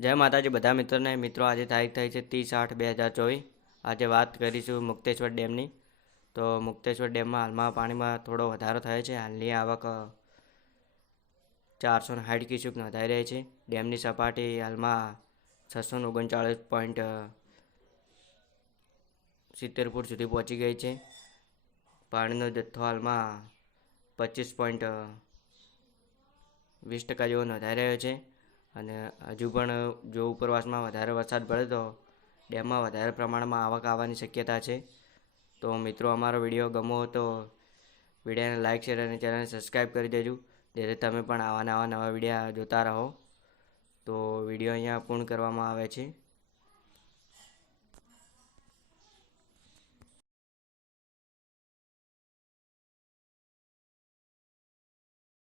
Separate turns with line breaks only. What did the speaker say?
જય માતાજી, બધા મિત્રોને, મિત્રો, આજે તારીખ થઈ છે ત્રીસ આઠ બે હજાર ચોવીસ. આજે વાત કરીશું મુક્તેશ્વર ડેમની. તો મુક્તેશ્વર ડેમમાં હાલમાં પાણીમાં થોડો વધારો થયો છે. હાલની આવક ચારસો ને સાઠ ક્યુસેક નોંધાઈ રહી છે. ડેમની સપાટી હાલમાં છસો ઓગણચાળીસ પોઈન્ટ સિત્તેર ફૂટ સુધી પહોંચી ગઈ છે. પાણીનો જથ્થો હાલમાં પચીસ પોઈન્ટ વીસ ટકા જેવો નોંધાઈ રહ્યો છે. અને હજુ પણ જો ઉપરવાસમાં વધારે વરસાદ પડે તો ડેમમાં વધારે પ્રમાણમાં આવક આવવાની શક્યતા છે. તો મિત્રો, અમારો વીડિયો ગમો તો વિડીયોને લાઇક શેર અને ચેનલને સબસ્ક્રાઈબ કરી દેજો. જેથી તમે પણ આવા નવા નવા વિડીયા જોતા રહો. તો વીડિયો અહીંયા પૂર્ણ કરવામાં આવે છે.